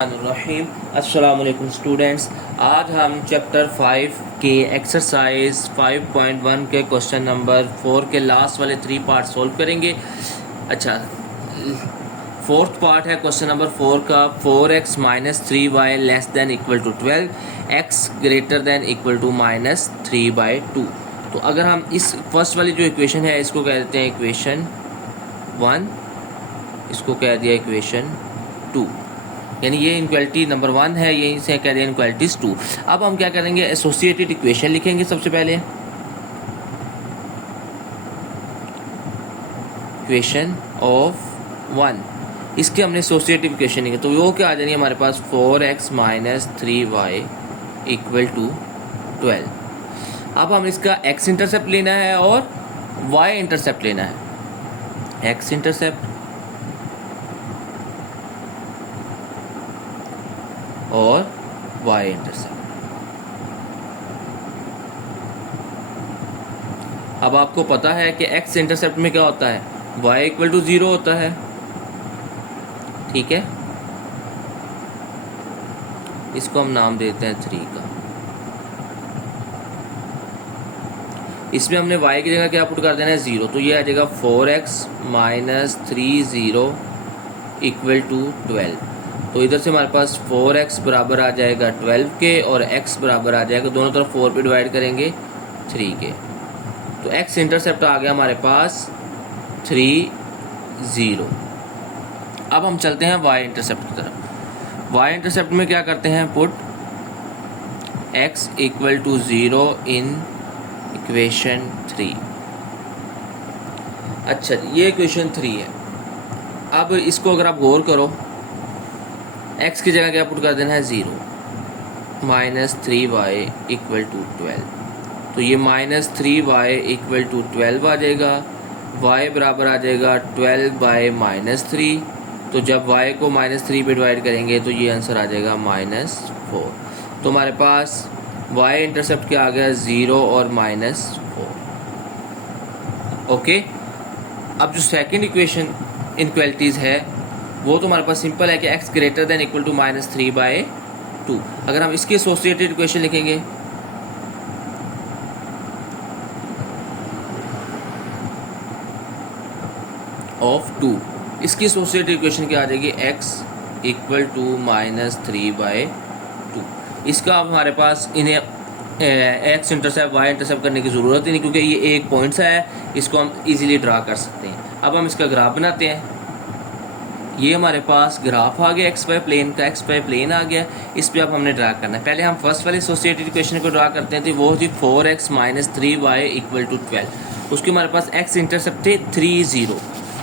रहीम अस्सलाम वालेकुम स्टूडेंट्स। आज हम चैप्टर 5 के एक्सरसाइज 5.1 के क्वेश्चन नंबर 4 के लास्ट वाले 3 पार्ट सोल्व करेंगे। अच्छा, फोर्थ पार्ट है क्वेश्चन नंबर 4 का। 4x minus 3y less than equal to 12, x greater than equal to minus 3/2। तो अगर हम इस फर्स्ट वाली जो इक्वेशन है इसको कह देते हैं इक्वेशन 1, इसको कह दिया इक्वेशन 2, यानी ये इनक्वालिटी नंबर 1 है, यहीं से कह रहे हैं इनक्वालिटीज 2। अब हम क्या करेंगे, एसोसिएटेड इक्वेशन लिखेंगे सबसे पहले। इक्वेशन ऑफ 1, इसके हमने एसोसिएटिव इक्वेशन लिखे तो वो क्या आ जाएगी हमारे पास 4x minus 3y equal to 12। अब हम इसका x इंटरसेप्ट लेना है और y इंटरसेप्ट लेना है। x इंटरसेप्ट और y इंटरसेप्ट। अब आपको पता है कि x इंटरसेप्ट में क्या होता है, y इक्वल टू 0 होता है, ठीक है। इसको हम नाम देते हैं 3 का। इसमें हमने y की जगह क्या पुट कर देना है 0, तो ये आ जाएगा 4x माइनस 30 इक्वल टू 12। तो इधर से हमारे पास 4x बराबर आ जाएगा 12 के और x बराबर आ जाएगा, दोनों तरफ 4 पे डिवाइड करेंगे 3 के। तो x इंटरसेप्ट आ गया हमारे पास 30। अब हम चलते हैं y इंटरसेप्ट की तरफ। y इंटरसेप्ट में क्या करते हैं, put x equal to 0 in equation 3। अच्छा, ये इक्वेशन 3 है। अब इसको अगर आप गौर करो, x की जगह क्या पुट कर देना है 0, माइनस 3y इक्वल टू 12। तो ये माइनस 3y इक्वल टू 12 आ जाएगा, y बराबर आ जाएगा 12/-3। तो जब y को -3 पे डिवाइड करेंगे तो ये आंसर आ जाएगा -4। तो हमारे पास y इंटरसेप्ट क्या आ गया 0 और -4। ओके। अब जो सेकंड इक्वेशन इनक्वालिटीज है वो तो हमारे पास सिंपल है कि x greater than equal to -3/2। अगर हम इसकी एसोसिएटेड इक्वेशन लिखेंगे, ऑफ 2, इसकी एसोसिएटेड इक्वेशन क्या आ जाएगी, x इक्वल टू -3/2। इसका अब हमारे पास इन्हें x इंटरसेप्ट y इंटरसेप्ट करने की ज़रूरत ही नहीं, क्योंकि ये एक पॉइंट सा है, इसको हम इजीली ड्रा कर सकते हैं। अब हम इसका ग्राफ बनाते हैं। ये हमारे पास ग्राफ आ गया एक्स वाई प्लेन का, एक्स वाई प्लेन आ गया, इस पर अब हमने ड्रा करना है। पहले हम फर्स्ट वाली एसोसिएटेड इक्वेशन को ड्रा करते हैं, तो वो थी 4x minus 3y equal to 12। उसके हमारे पास x इंटरसेप्ट थे 30,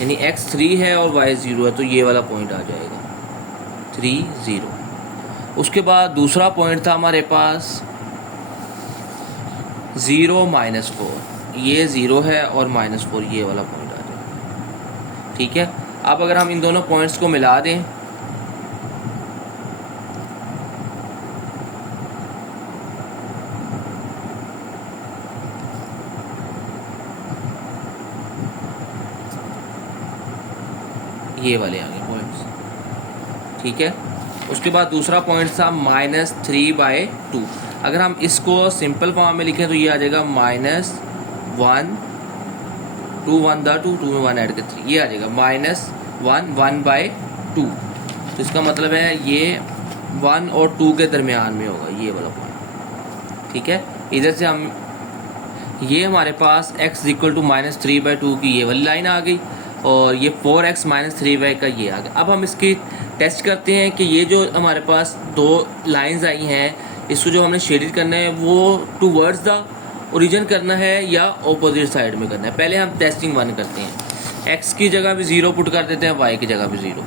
यानी x 3 है और y 0 है, तो ये वाला पॉइंट आ जाएगा 30। उसके बाद दूसरा पॉइंट था हमारे पास 0 -4, ये 0 है और -4, ये वाला पॉइंट आ जाएगा, ठीक है। अब अगर हम इन दोनों पॉइंट्स को मिला दें, ये वाले आ गए पॉइंट्स, ठीक है। उसके बाद दूसरा पॉइंट था -3/2। अगर हम इसको सिंपल फॉर्म में लिखें तो ये आ जाएगा -1, 2 1 दा 2, 2 में 1 ऐड कर 3, ये आ जाएगा -1 1/2। तो इसका मतलब है ये 1 और 2 के दरमियान में होगा, ये वाला पॉइंट, ठीक है। इधर से हम ये हमारे पास x इक्वल टू -3/2 की ये वाली लाइन आ गई और ये 4x माइनस 3y का ये आ गया। अब हम इसकी टेस्ट करते हैं कि ये जो हमारे पास दो लाइंस आई हैं, इसको जो हमने शेडिड करना है वो टूवर्ड्स द ओरिजिन करना है या ऑपोजिट साइड में करना है। पहले हम टेस्टिंग 1 करते हैं। x की जगह भी 0 पुट कर देते हैं, y की जगह भी 0।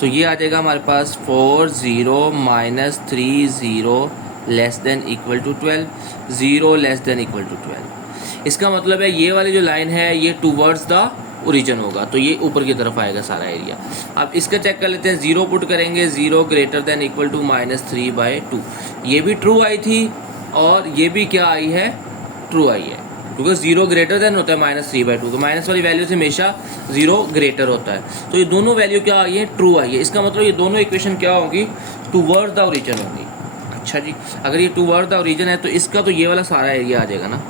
तो ये आ जाएगा हमारे पास 4 0 minus 3 0 less than equal to 12, 0 less than equal to 12। इसका मतलब है ये वाली जो लाइन है ये टूवर्ड्स द ओरिजिन होगा, तो ये ऊपर की तरफ आएगा सारा एरिया। अब इसका चेक कर लेते हैं, 0 पुट करेंगे, 0 ग्रेटर देन इक्वल टू -3/2। ये भी ट्रू आई थी और ये भी क्या आई है, ट्रू आई है। क्योंकि 0 ग्रेटर देन होता है -3/2, तो माइनस वाली वैल्यू से हमेशा 0 ग्रेटर होता है। तो ये दोनों वैल्यू क्या आई है, ट्रू आई है। इसका मतलब ये दोनों इक्वेशन क्या होगी, टूवर्ड द ओरिजिन होंगी। अच्छा जी, अगर ये टूवर्ड द ओरिजिन है तो इसका तो ये वाला सारा एरिया आ जाएगा ना,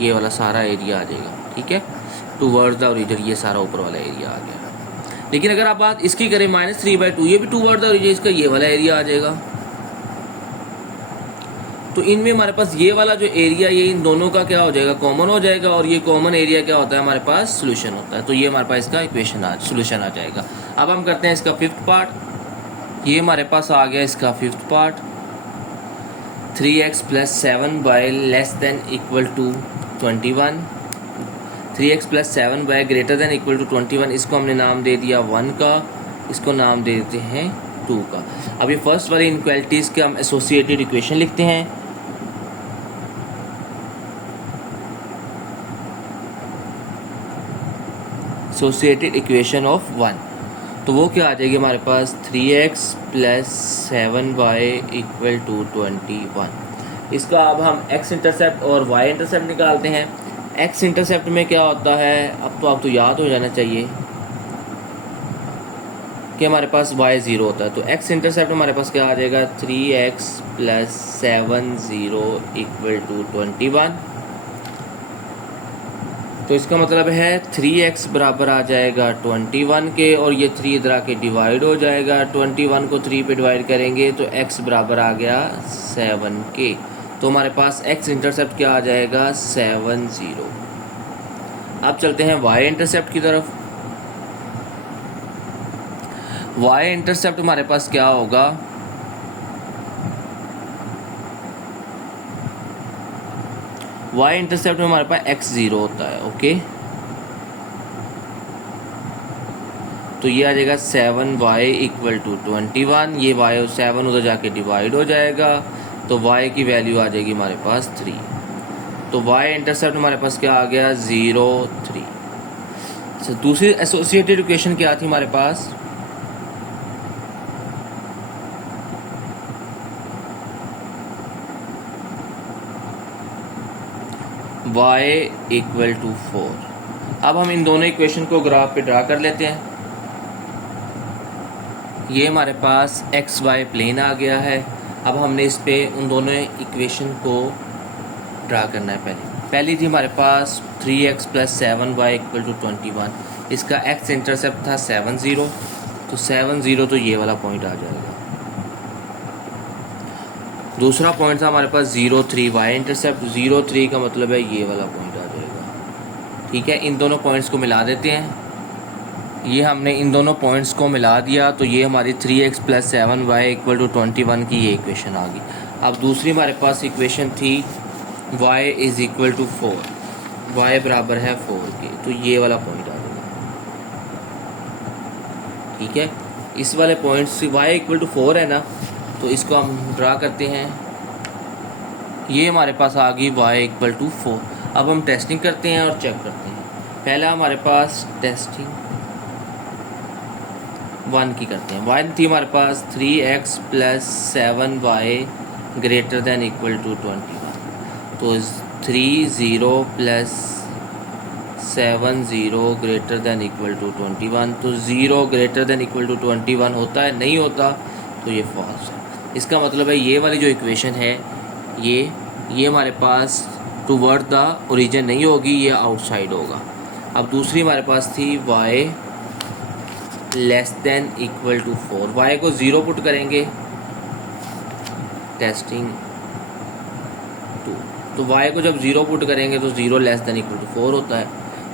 ये वाला सारा एरिया आ जाएगा, ठीक है, टूवर्ड द ओरिजिन, ये सारा ऊपर वाला एरिया आ गया। लेकिन अगर आप बात इसकी करें -3/2, ये भी टूवर्ड द ओरिजिन, इसका ये वाला एरिया आ जाएगा। तो इनमें हमारे पास ये वाला जो एरिया, ये इन दोनों का क्या हो जाएगा, कॉमन हो जाएगा, और ये कॉमन एरिया क्या होता है हमारे पास, सोल्यूशन होता है। तो ये हमारे पास इसका इक्वेशन सोल्यूशन आ जाएगा। अब हम करते हैं इसका फिफ्थ पार्ट। ये हमारे पास आ गया इसका फिफ्थ पार्ट, 3x + 7y <= 21, 3x + 7y > 21, इसको हमने नाम दे दिया 1 का, इसको नाम दे देते हैं 2 का। अब ये फर्स्ट वाली इनक्वालिटीज़ के हम एसोसिएटेड इक्वेशन लिखते हैं। एसोसिएटेड इक्वेशन ऑफ 1, तो वो क्या आ जाएगी हमारे पास, 3x + 7y = 21। इसका अब हम x इंटरसेप्ट और y इंटरसेप्ट निकालते हैं। x इंटरसेप्ट में क्या होता है, अब तो आपको याद हो जाना चाहिए कि हमारे पास y 0 होता है। तो x इंटरसेप्ट हमारे पास क्या आ जाएगा, 3x + 7 = 21। तो इसका मतलब है 3x बराबर आ जाएगा 21 के, और ये 3 इधर आके डिवाइड हो जाएगा, 21 को 3 पे डिवाइड करेंगे तो x बराबर आ गया 7 के। तो हमारे पास x इंटरसेप्ट क्या आ जाएगा, 70। अब चलते हैं y इंटरसेप्ट की तरफ। y इंटरसेप्ट हमारे पास क्या होगा, y इंटरसेप्ट में हमारे पास x 0 होता है, ओके। तो ये आ जाएगा 7y = 21, ये y और 7 उधर जाके डिवाइड हो जाएगा, तो y की वैल्यू आ जाएगी हमारे पास 3। तो y इंटरसेप्ट हमारे पास क्या आ गया, 0 3। तो दूसरी एसोसिएटेड इक्वेशन क्या थी हमारे पास, y = 4। अब हम इन दोनों इक्वेशन को ग्राफ पे ड्रा कर लेते हैं। ये हमारे पास एक्स वाई प्लेन आ गया है। अब हमने इस पे उन दोनों इक्वेशन को ड्रा करना है। पहली थी हमारे पास 3x + 7y = 21, इसका x इंटरसेप्ट था 70, तो 70 तो ये वाला पॉइंट आ जाएगा। दूसरा पॉइंट था हमारे पास 0 3 y इंटरसेप्ट, 0 3 का मतलब है ये वाला पॉइंट आ जाएगा, ठीक है। इन दोनों पॉइंट्स को मिला देते हैं। ये हमने इन दोनों पॉइंट्स को मिला दिया, तो ये हमारी 3x + 7y = 21 की ये इक्वेशन आ गई। अब दूसरी हमारे पास इक्वेशन थी y = 4, y बराबर है 4 के, तो ये वाला पॉइंट आ जाएगा, ठीक है। इस वाले पॉइंट से y = 4 है ना, तो इसको हम ड्रा करते हैं। ये हमारे पास आ गई y = 4। अब हम टेस्टिंग करते हैं और चेक करते हैं। पहला हमारे पास टेस्टिंग 1 की करते हैं। 1 थी हमारे पास 3x + 7y > 21, तो 3 0 + 7 0 > 21, तो 0 > 21 होता है, नहीं होता तो ये फॉल्स है। इसका मतलब है ये वाली जो इक्वेशन है ये हमारे पास टूवर्ड द ओरिजिन नहीं होगी, ये आउटसाइड होगा। अब दूसरी हमारे पास थी y < = 4, y को 0 पुट करेंगे, टेस्टिंग 2, तो y को जब 0 पुट करेंगे तो 0 < < 4 होता है।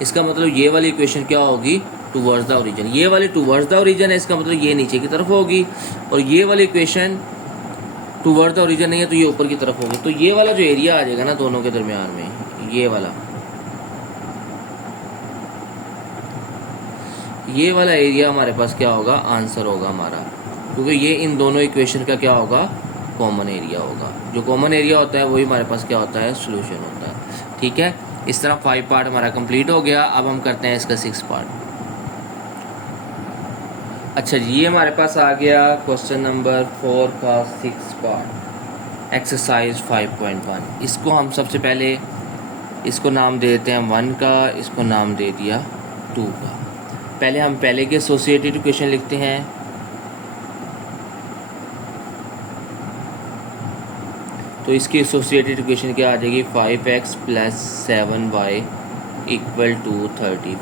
इसका मतलब ये वाली इक्वेशन क्या होगी, टूवर्ड्स द ओरिजिन। ये वाली टूवर्ड्स द ओरिजिन है, इसका मतलब ये नीचे की तरफ होगी, और ये वाली इक्वेशन टूवर्ड्स द ओरिजिन नहीं है तो ये ऊपर की तरफ होगी। तो ये वाला जो एरिया आ जाएगा ना दोनों के दरमियान में, ये वाला एरिया हमारे पास क्या होगा, आंसर होगा हमारा, क्योंकि ये इन दोनों इक्वेशन का क्या होगा, कॉमन एरिया होगा। जो कॉमन एरिया होता है वही हमारे पास क्या होता है, सॉल्यूशन होता है, ठीक है। इस तरह 5 पार्ट हमारा कंप्लीट हो गया। अब हम करते हैं इसका 6 पार्ट। अच्छा जी, ये हमारे पास आ गया क्वेश्चन नंबर 4 का 6 पार्ट। एक्सरसाइज 5.1। इसको हम सबसे पहले इसको नाम दे देते हैं 1 का, इसको नाम दे दिया 2 का। पहले हम पहले के एसोसिएटेड इक्वेशन लिखते हैं। तो इसकी एसोसिएटेड इक्वेशन क्या आ जाएगी, 5x + 7y = 35।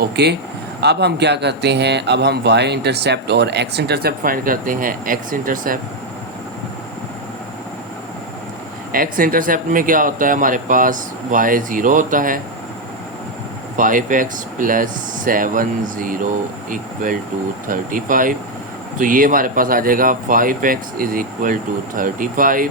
ओके, अब हम क्या करते हैं, अब हम y इंटरसेप्ट और x इंटरसेप्ट फाइंड करते हैं। x इंटरसेप्ट में क्या होता है, हमारे पास y 0 होता है, 5x + 7 = 35। तो ये हमारे पास आ जाएगा 5x = 35।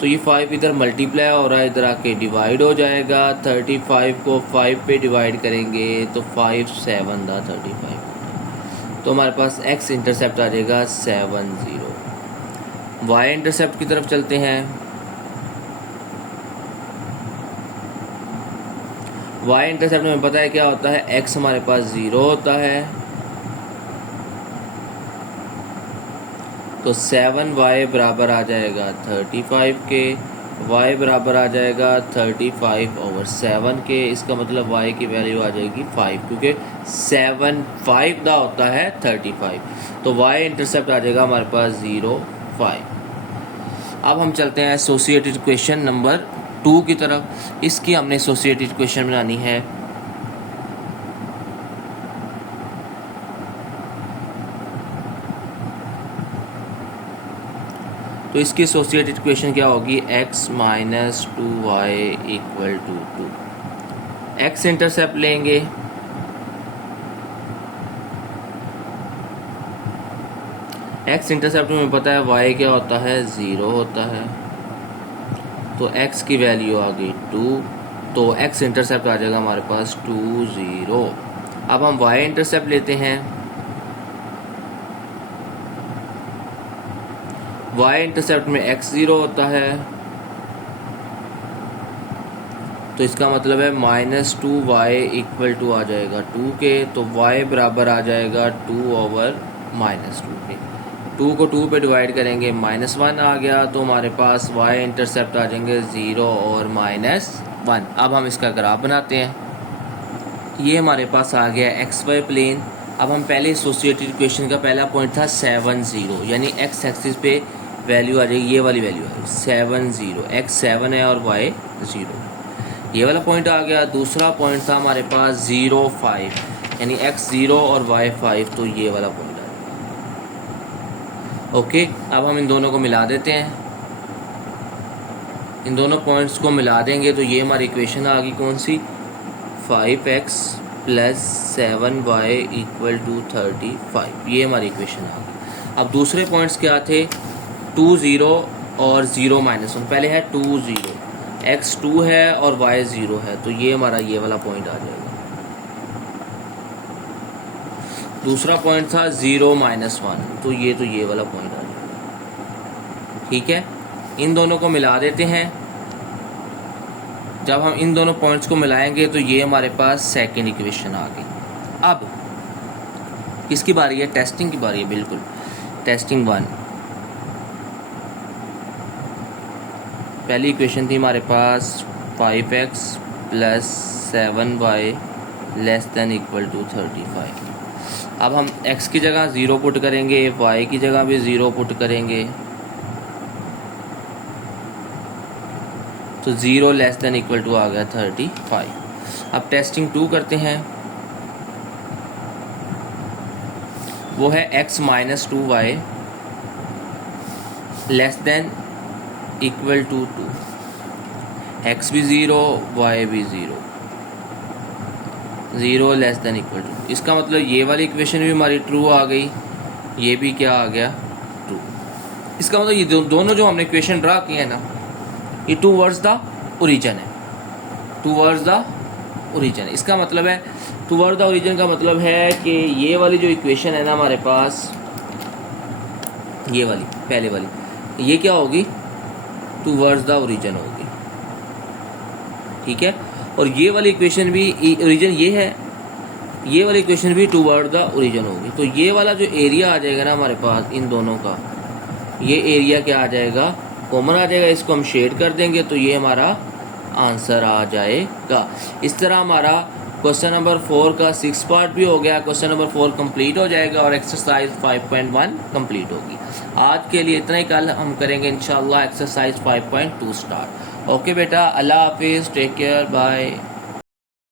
तो ये 5 इधर मल्टीप्लाई हो रहा है, इधर आके डिवाइड हो जाएगा। 35 को 5 पे डिवाइड करेंगे तो 5 7 दा 35। तो हमारे पास x इंटरसेप्ट आ जाएगा 70। y इंटरसेप्ट की तरफ चलते हैं। y इंटरसेप्ट में पता है क्या होता है, x हमारे पास 0 होता है, तो 7y बराबर आ जाएगा 35 के, y बराबर आ जाएगा 35/7 के। इसका मतलब y की वैल्यू आ जाएगी 5, क्योंकि 7 5 दा होता है 35। तो y इंटरसेप्ट आ जाएगा हमारे पास 0 5। अब हम चलते हैं एसोसिएटेड इक्वेशन नंबर 2 की तरफ। इसकी हमने एसोसिएटेड इक्वेशन बनानी है। तो इसकी एसोसिएटेड इक्वेशन क्या होगी, x - 2y = 2। x इंटरसेप्ट लेंगे, x इंटरसेप्ट में पता है y क्या होता है, 0 होता है, तो x की वैल्यू आ गई 2। तो x इंटरसेप्ट आ जाएगा हमारे पास 2 0। अब हम y इंटरसेप्ट लेते हैं। y इंटरसेप्ट में x 0 होता है, तो इसका मतलब है -2y = आ जाएगा 2 के, तो y बराबर आ जाएगा 2/-2 के। 2 को 2 पे डिवाइड करेंगे, -1 आ गया, तो हमारे पास y इंटरसेप्ट आ जाएंगे 0 और -1। अब हम इसका ग्राफ बनाते हैं। ये हमारे पास आ गया xy प्लेन। अब हम पहले एसोसिएटेड इक्वेशन का पहला पॉइंट था 7 0, यानी x एक्सिस पे वैल्यू आ जाएगी, ये वाली वैल्यू आ जाएगी 7 0, x 7 है और y 0, ये वाला पॉइंट आ गया। दूसरा पॉइंट था हमारे पास 0 5, यानी x 0 और y 5, तो ये वाला पॉइंट आ गया। ओके, अब हम इन दोनों को मिला देते हैं। इन दोनों पॉइंट्स को मिला देंगे तो ये हमारी इक्वेशन आ गई कौन सी, 5x + 7y = 35। ये हमारी इक्वेशन आ गई। अब दूसरे पॉइंट्स क्या थे, 2 0 और 0 -1। पहले है 2 0, x 2 है और y 0 है, तो ये हमारा ये वाला पॉइंट आ जाएगा। दूसरा पॉइंट था 0 -1, तो ये वाला पॉइंट आ जाएगा। ठीक है, इन दोनों को मिला देते हैं। जब हम इन दोनों पॉइंट्स को मिलाएंगे तो ये हमारे पास सेकंड इक्वेशन आ गई। अब किसकी बारी है, टेस्टिंग की बारी है। बिल्कुल, टेस्टिंग 1। पहली इक्वेशन थी हमारे पास 5x + 7y ≤ 35। अब हम x की जगह 0 पुट करेंगे, y की जगह भी 0 पुट करेंगे, तो 0 ≤ आ गया 35। अब टेस्टिंग 2 करते हैं, वो है x - 2y ≤ 2। x भी 0, y भी 0, 0 ≤ 2। इसका मतलब ये वाली इक्वेशन भी हमारी ट्रू आ गई, ये भी क्या आ गया, ट्रू। इसका मतलब ये दोनों जो हमने इक्वेशन ड्रा किए हैं ना, ये टूवर्ड्स द ओरिजिन है, टूवर्ड्स द ओरिजिन। इसका मतलब है टूवर्ड्स द ओरिजिन का मतलब है कि ये वाली जो इक्वेशन है ना हमारे पास, ये वाली पहले वाली, ये क्या होगी, टूवर्ड्स द ओरिजिन होगी। ठीक है, और ये वाली इक्वेशन भी ओरिजिन ये है, ये वाली इक्वेशन भी टूवर्ड द ओरिजिन होगी। तो ये वाला जो एरिया आ जाएगा ना हमारे पास इन दोनों का, ये एरिया क्या आ जाएगा, कॉमन आ जाएगा, इसको हम शेड कर देंगे तो ये हमारा आंसर आ जाएगा। इस तरह हमारा क्वेश्चन नंबर 4 का 6 पार्ट भी हो गया। क्वेश्चन नंबर 4 कंप्लीट हो जाएगा और एक्सरसाइज 5.1 कंप्लीट होगी। आज के लिए इतना ही, कल हम करेंगे इंशाल्लाह एक्सरसाइज 5.2 स्टार्ट। ओके बेटा, अल्लाह हाफिज़, टेक केयर, बाय।